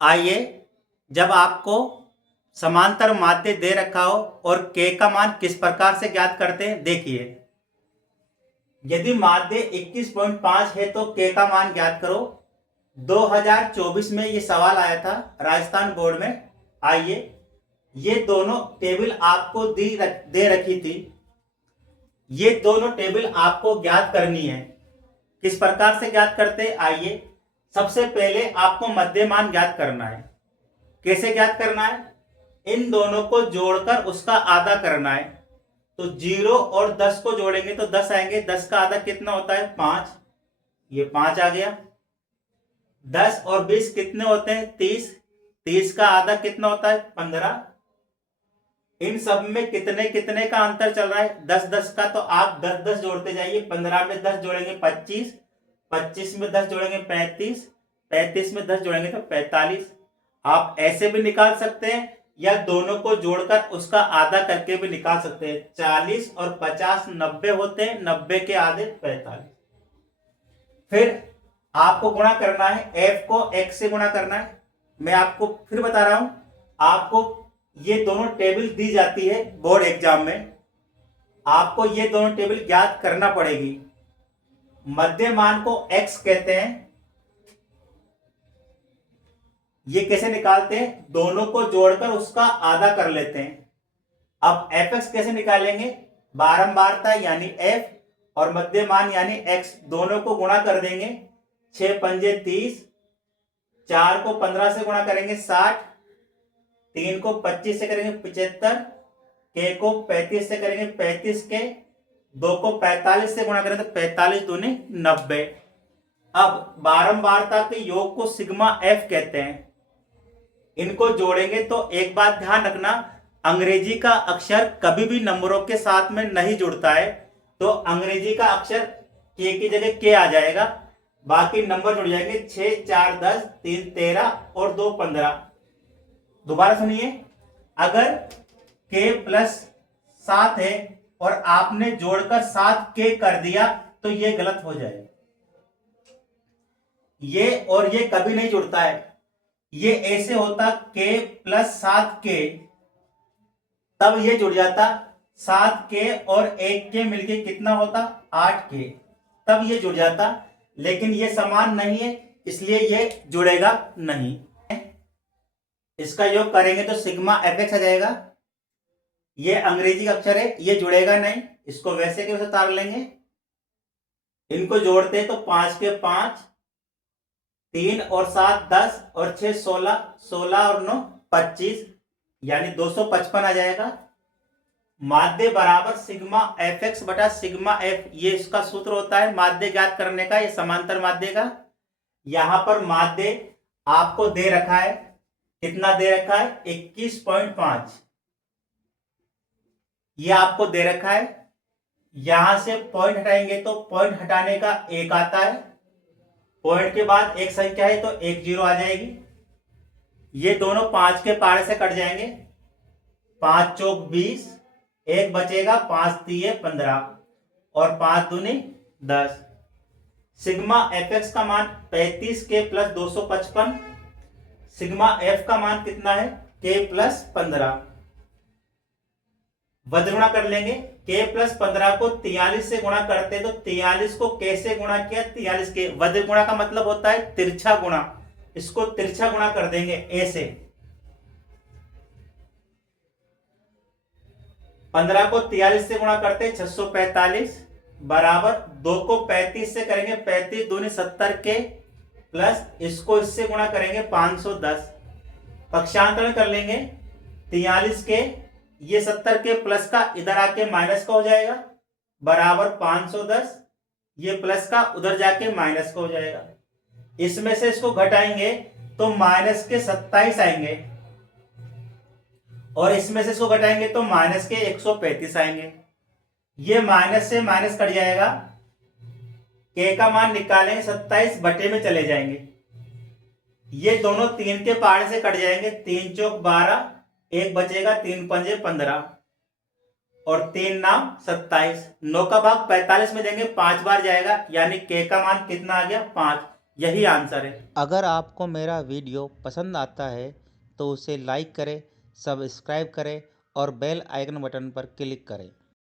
आइए, जब आपको समांतर माध्य दे रखा हो और के का मान किस प्रकार से ज्ञात करते हैं देखिए। यदि माध्य 21.5 है तो के का मान ज्ञात करो। 2024 में ये सवाल आया था राजस्थान बोर्ड में। आइए, ये दोनों टेबल आपको दे रखी थी। ये दोनों टेबल आपको ज्ञात करनी है। किस प्रकार से ज्ञात करते हैं आइए। सबसे पहले आपको मध्य मान ज्ञात करना है। कैसे ज्ञात करना है? इन दोनों को जोड़कर उसका आधा करना है। तो 0 और 10 को जोड़ेंगे तो 10 आएंगे। 10 का आधा कितना होता है? 5। ये 5 आ गया। 10 और 20 कितने होते हैं? 30। 30 का आधा कितना होता है? 15। इन सब में कितने कितने का अंतर चल रहा है? 10 10 का। तो आप 10 10 जोड़ते जाइए। 15 में 10 जोड़ेंगे 25, 25 में 10 जोड़ेंगे 35, 35 में 10 जोड़ेंगे तो 45। आप ऐसे भी निकाल सकते हैं या दोनों को जोड़कर उसका आधा करके भी निकाल सकते हैं। 40 और 50 90 होते हैं, 90 के आधे 45। फिर आपको गुणा करना है, f को x से गुणा करना है। मैं आपको फिर बता रहा हूं, आपको ये दोनों टेबल दी जाती है बोर्ड एग्जाम में। आपको ये दोनों टेबल ज्ञात करना पड़ेगी। मध्य मान को x कहते हैं। ये कैसे निकालते हैं? दोनों को जोड़कर उसका आधा कर लेते हैं। अब fx कैसे निकालेंगे? बारंबारता यानी f और मध्यमान यानी x दोनों को गुणा कर देंगे। 6 पंजे 30, 4 को 15 से गुणा करेंगे 60, 3 को 25 से करेंगे 75, के को 35 से करेंगे 35 के, 2 को 45 से गुणा करें तो 45 दूनी 90। अब बारंबारता के योग को सिग्मा f कहते हैं। इनको जोड़ेंगे तो एक बात ध्यान रखना, अंग्रेजी का अक्षर कभी भी नंबरों के साथ में नहीं जुड़ता है। तो अंग्रेजी का अक्षर के की जगह के आ जाएगा, बाकी नंबर जुड़ जाएंगे। 6 4 10, 3 13 और 2 15। दोबारा सुनिए, अगर के प्लस 7 है और आपने जोड़कर 7 के कर दिया तो ये गलत हो जाएगा। ये और ये कभी नहीं जुड़ता है। ये ऐसे होता के प्लस 7 के, तब ये जुड़ जाता। 7 के और 1 के मिलके कितना होता? 8 के, तब ये जुड़ जाता। लेकिन ये समान नहीं है इसलिए ये जुड़ेगा नहीं। इसका योग करेंगे तो सिग्मा fx आ जाएगा। ये अंग्रेजी का अक्षर है, ये जुड़ेगा नहीं, इसको वैसे के वैसे उतार लेंगे। इनको जोड़ते हैं तो 5 के 5, 3 और 7 10 और 6 16, 16 और 9 25, यानी 255 आ जाएगा। माध्य बराबर सिग्मा fx बटा सिग्मा f, ये इसका सूत्र होता है माध्य ज्ञात करने का, ये समांतर माध्य का। यहां पर माध्य आपको दे रखा है, कितना दे रखा है? 21.5, ये आपको दे रखा है। यहां से पॉइंट हटाएंगे तो पॉइंट हटाने का 1 आता है। पॉइंट के बाद एक संख्या है तो 1 0 आ जाएगी। ये दोनों 5 के पारे से कट जाएंगे। 5 चौक 20, 1 बचेगा, 5 3 15 और 5 दूनी 10। सिग्मा fx का मान 35 के प्लस 255। सिग्मा f का मान कितना है? k plus 15। वज्र गुणा कर लेंगे। k प्लस 15 को 43 से गुणा करते तो 43 को k से गुणा किया, 43 के। वज्र गुणा का मतलब होता है तिरछा गुणा, इसको तिरछा गुणा कर देंगे a से। 15 को 43 से गुणा करते 645 बराबर 2 को 35 से करेंगे, 35 दूनी 70 के प्लस इसको इससे गुणा करेंगे 510। पक्षांतरण कर लेंगे। 43 के ये 70 के प्लस का इधर आके माइनस का हो जाएगा बराबर 510, ये प्लस का उधर जाके माइनस का हो जाएगा। इसमें से इसको घटाएंगे तो माइनस के 27 आएंगे और इसमें से इसको घटाएंगे तो माइनस के 135 आएंगे। ये माइनस से माइनस कट जाएगा। के का मान निकालेंगे 27 बटे में चले जाएंगे। ये दोनों 3 के पारे से कट जाएंगे। 3 चौक 12, 1 बचेगा, 3 पंजे 15 और 3 नाम 27। 9 का भाग 45 में देंगे, 5 बार जाएगा, यानी के का मान कितना आ गया? 5। यही आंसर है। अगर आपको मेरा वीडियो पसंद आता है तो उसे लाइक करें, सब्सक्राइब करें और बेल आइकन बटन पर क्लिक करें।